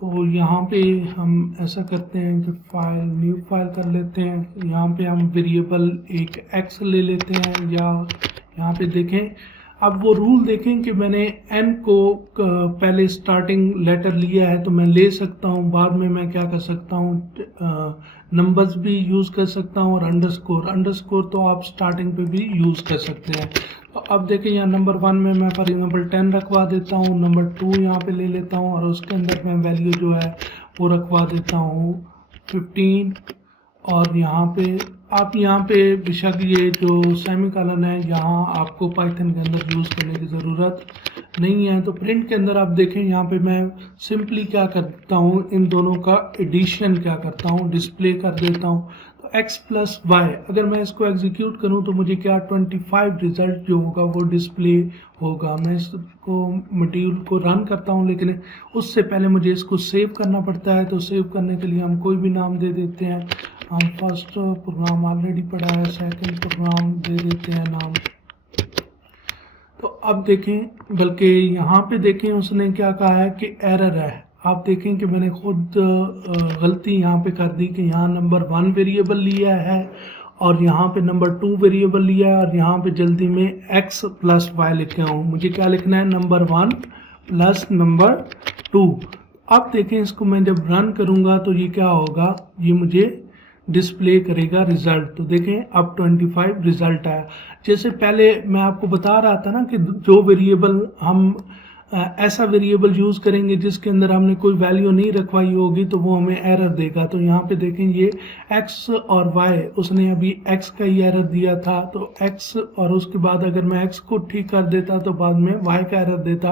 तो यहाँ पे हम ऐसा करते हैं कि फाइल न्यू फाइल कर लेते हैं। यहाँ पे हम वेरिएबल एक x ले लेते हैं, या यहाँ पे देखें, अब वो रूल देखें कि मैंने n को पहले स्टार्टिंग लेटर लिया है तो मैं ले सकता हूँ, बाद में मैं क्या कर सकता हूँ, नंबर्स भी यूज़ कर सकता हूँ, और अंडरस्कोर तो आप स्टार्टिंग पे भी यूज़ कर सकते हैं। तो अब देखें यहाँ नंबर 1 में मैं फॉर एग्जांपल 10 रखवा देता हूँ, नंबर 2 यहाँ पे ले लेता हूँ, और उसके अंदर मैं वैल्यू जो है वो रखवा देता हूँ 15। और यहाँ पे बेशक ये जो सेमीकोलन है यहाँ आपको पाइथन के अंदर यूज़ करने की ज़रूरत नहीं है। तो प्रिंट के अंदर आप देखें, यहाँ पे मैं सिंपली क्या करता हूँ, इन दोनों का एडिशन क्या करता हूँ, डिस्प्ले कर देता हूँ। तो x प्लस वाई, अगर मैं इसको एग्जीक्यूट करूँ तो मुझे क्या 25 रिजल्ट जो होगा वो डिस्प्ले होगा। मैं इसको मॉड्यूल को रन करता हूँ, लेकिन उससे पहले मुझे इसको सेव करना पड़ता है। तो सेव करने के लिए हम कोई भी नाम दे देते हैं। हम फर्स्ट प्रोग्राम ऑलरेडी पढ़ा है, सेकंड प्रोग्राम दे देते हैं नाम। तो अब देखें, बल्कि यहाँ पे देखें उसने क्या कहा है कि एरर है। आप देखें कि मैंने खुद गलती यहाँ पे कर दी कि यहाँ नंबर 1 वेरिएबल लिया है और यहाँ पे नंबर 2 वेरिएबल लिया है, और यहाँ पे जल्दी में x प्लस वाई लिखे हूँ। मुझे क्या लिखना है, नंबर 1 प्लस नंबर 2। अब देखें इसको मैं जब रन करूँगा तो ये क्या होगा, ये मुझे डिस्प्ले करेगा रिजल्ट। तो देखें अब 25 रिजल्ट आया। जैसे पहले मैं आपको बता रहा था ना कि जो वेरिएबल हम ऐसा वेरिएबल यूज़ करेंगे जिसके अंदर हमने कोई वैल्यू नहीं रखवाई होगी तो वो हमें एरर देगा। तो यहाँ पे देखें ये x और y, उसने अभी x का ही एरर दिया था, तो x और उसके बाद अगर मैं x को ठीक कर देता तो बाद में y का एरर देता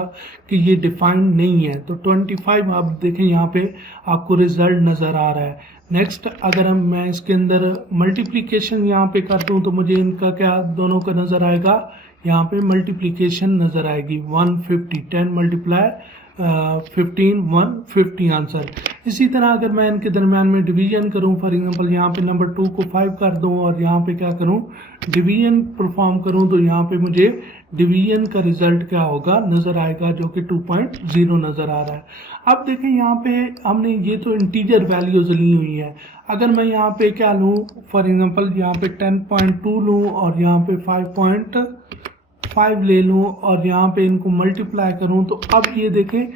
कि ये डिफाइंड नहीं है। तो 25 आप देखें यहाँ पे आपको रिजल्ट नज़र आ रहा है। नेक्स्ट, अगर मैं इसके अंदर मल्टीप्लिकेशन यहाँ पे कर दूँ तो मुझे इनका क्या दोनों का नज़र आएगा, यहाँ पे मल्टीप्लिकेशन नज़र आएगी 150, 10 मल्टीप्लाई 15 150 आंसर। इसी तरह अगर मैं इनके दरमियान में डिवीजन करूँ, फॉर एग्जांपल यहाँ पे नंबर 2 को 5 कर दूँ और यहाँ पे क्या करूँ, डिवीजन परफॉर्म करूँ, तो यहाँ पे मुझे डिवीजन का रिजल्ट क्या होगा नज़र आएगा, जो कि 2.0 नज़र आ रहा है। अब देखें यहाँ पे हमने ये तो इंटीजर वैल्यूज ली हुई है। अगर मैं यहाँ पे क्या लूँ, फॉर एग्जांपल यहाँ पे 10.2 लूँ और यहाँ पे 5.5 ले लूँ और यहाँ पे इनको मल्टीप्लाई करूँ, तो अब ये देखें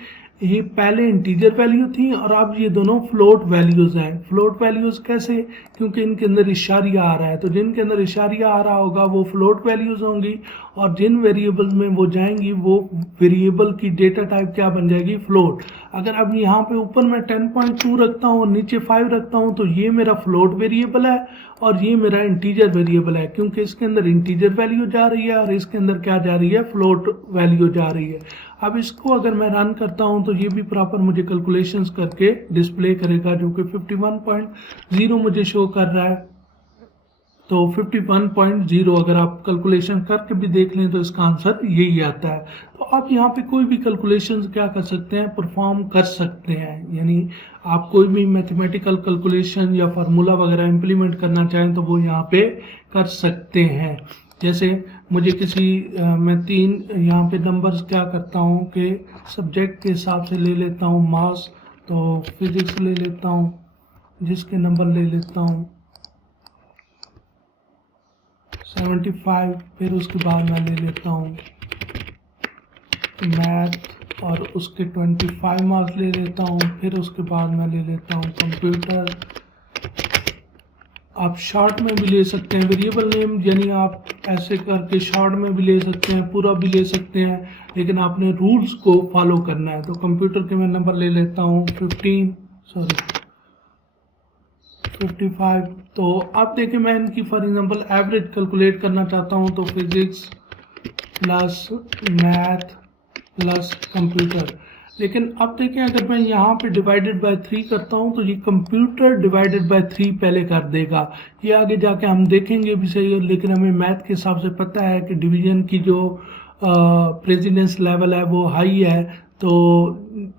ये पहले इंटीजर वैल्यू थी और अब ये दोनों फ्लोट वैल्यूज़ हैं। फ्लोट वैल्यूज़ कैसे, क्योंकि इनके अंदर इशारिया आ रहा है, तो जिनके अंदर इशारिया आ रहा होगा वो फ्लोट वैल्यूज़ होंगी, और जिन वेरिएबल्स में वो जाएंगी वो वेरिएबल की डेटा टाइप क्या बन जाएगी, फ्लोट। अगर अब यहाँ पे ऊपर मैं 10.2 रखता हूँ और नीचे 5 रखता हूँ तो ये मेरा फ्लोट वेरिएबल है और ये मेरा इंटीजर वेरिएबल है, क्योंकि इसके अंदर इंटीजर वैल्यू जा रही है और इसके अंदर क्या जा रही है, फ्लोट वैल्यू जा रही है। अब इसको अगर मैं रन करता हूं तो ये भी प्रॉपर मुझे कैलकुलेशंस करके डिस्प्ले करेगा, जो कि 51.0 मुझे शो कर रहा है। तो 51.0 अगर आप कैलकुलेशन करके भी देख लें तो इसका आंसर यही आता है। तो आप यहाँ पे कोई भी कैलकुलेशंस क्या कर सकते हैं, परफॉर्म कर सकते हैं। यानी आप कोई भी मैथमेटिकल कैलकुलेशन या फार्मूला वगैरह इम्प्लीमेंट करना चाहें तो वो यहाँ पे कर सकते हैं। जैसे मुझे मैं 3 यहाँ पे नंबर्स क्या करता हूँ कि सब्जेक्ट के हिसाब से ले लेता हूँ मास, तो फिजिक्स ले लेता हूँ जिसके नंबर ले लेता हूँ 75, फिर उसके बाद मैं ले लेता हूँ मैथ और उसके 25 मार्क्स ले लेता हूँ, फिर उसके बाद मैं ले लेता हूँ कंप्यूटर। आप शॉर्ट में भी ले सकते हैं वेरिएबल नेम, यानी आप ऐसे करके शॉर्ट में भी ले सकते हैं, पूरा भी ले सकते हैं, लेकिन आपने रूल्स को फॉलो करना है। तो कंप्यूटर के मैं नंबर ले लेता हूँ 55। तो अब देखिए मैं इनकी फॉर एग्जांपल एवरेज कैलकुलेट करना चाहता हूँ, तो physics plus math plus computer. लेकिन अब देखें अगर मैं यहाँ पे डिवाइडेड बाय 3 करता हूँ तो ये कंप्यूटर डिवाइडेड बाय 3 पहले कर देगा। ये आगे जाके हम देखेंगे भी सही है, लेकिन हमें मैथ के हिसाब से पता है कि डिवीजन की जो प्रेसिडेंस लेवल है वो हाई है, तो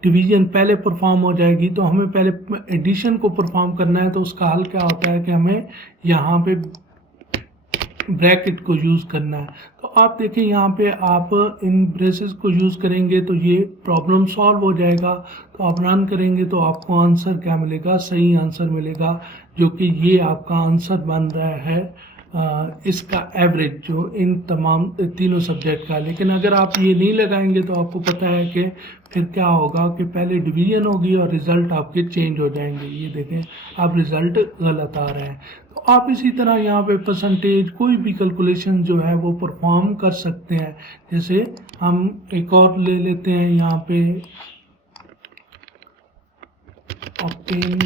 डिवीजन पहले परफॉर्म हो जाएगी। तो हमें पहले एडिशन को परफॉर्म करना है, तो उसका हल क्या होता है कि हमें यहाँ पे ब्रैकेट को यूज़ करना है। तो आप देखें यहाँ पे आप इन ब्रेसेस को यूज़ करेंगे तो ये प्रॉब्लम सॉल्व हो जाएगा। तो आप रन करेंगे तो आपको आंसर क्या मिलेगा, सही आंसर मिलेगा, जो कि ये आपका आंसर बन रहा है इसका एवरेज जो इन तमाम तीनों सब्जेक्ट का। लेकिन अगर आप ये नहीं लगाएंगे तो आपको पता है कि फिर क्या होगा कि पहले डिवीजन होगी और रिज़ल्ट आपके चेंज हो जाएंगे। ये देखें अब रिज़ल्ट गलत आ रहे हैं। तो आप इसी तरह यहाँ पे परसेंटेज कोई भी कैलकुलेशन जो है वो परफॉर्म कर सकते हैं। जैसे हम एक और ले लेते हैं यहाँ पे ऑब्टेन।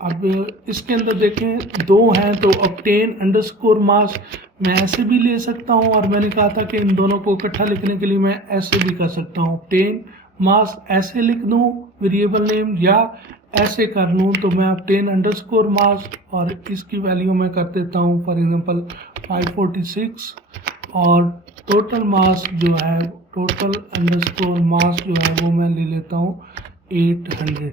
अब इसके अंदर देखें दो हैं तो ऑब्टेन अंडरस्कोर मास मैं ऐसे भी ले सकता हूं, और मैंने कहा था कि इन दोनों को इकट्ठा लिखने के लिए मैं ऐसे भी कर सकता हूं। ऑब्टेन मास ऐसे लिख दूं वेरिएबल नेम, या ऐसे कर लूं तो मैं ऑब्टेन अंडरस्कोर मास और इसकी वैल्यू मैं कर देता हूं फॉर एग्जांपल 546, और टोटल मास जो है टोटल अंडरस्कोर मास जो है वो मैं ले लेता हूं 800।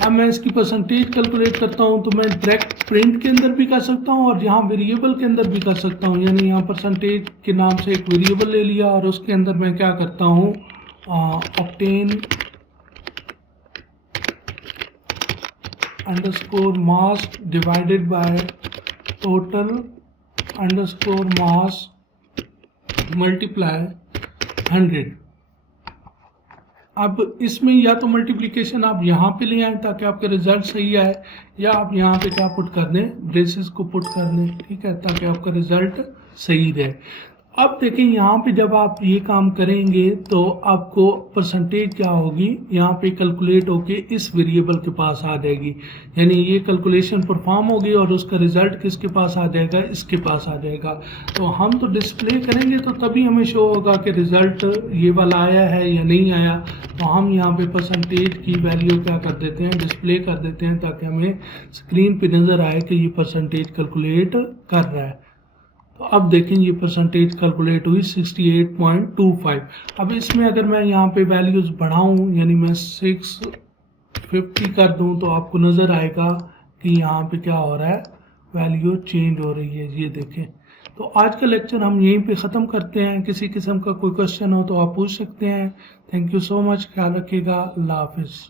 अब मैं इसकी परसेंटेज कैलकुलेट करता हूं तो मैं डायरेक्ट प्रिंट के अंदर भी कर सकता हूं और यहाँ वेरिएबल के अंदर भी कर सकता हूं। यानी यहाँ परसेंटेज के नाम से एक वेरिएबल ले लिया और उसके अंदर मैं क्या करता हूं, obtain underscore mass divided by total underscore mass multiply 100। अब इसमें या तो मल्टीप्लिकेशन आप यहाँ पे ले आए ताकि आपका रिजल्ट सही आए, या आप यहाँ पे क्या पुट कर दें, ब्रेसेस को पुट कर दें, ठीक है, ताकि आपका रिजल्ट सही रहे। अब देखें यहाँ पे जब आप ये काम करेंगे तो आपको परसेंटेज क्या होगी, यहाँ पे कैलकुलेट होके इस वेरिएबल के पास आ जाएगी। यानी ये कैलकुलेशन परफॉर्म होगी और उसका रिजल्ट किसके पास आ जाएगा, इसके पास आ जाएगा। तो हम तो डिस्प्ले करेंगे तो तभी हमें शो होगा कि रिजल्ट ये वाला आया है या नहीं आया। तो हम यहाँ पे परसेंटेज की वैल्यू क्या कर देते हैं, डिस्प्ले कर देते हैं, ताकि हमें स्क्रीन पे नज़र आए कि ये परसेंटेज कैलकुलेट कर रहा है। तो अब देखें ये परसेंटेज कैलकुलेट हुई 68.25। अब इसमें अगर मैं यहाँ पे वैल्यूज़ बढ़ाऊँ, यानी मैं 650 कर दूँ, तो आपको नज़र आएगा कि यहाँ पे क्या हो रहा है, वैल्यू चेंज हो रही है। ये देखें। तो आज का लेक्चर हम यहीं पे ख़त्म करते हैं। किसी किस्म का कोई क्वेश्चन हो तो आप पूछ सकते हैं। थैंक यू सो मच, ख्याल रखिएगा। अल्लाह हाफिज़।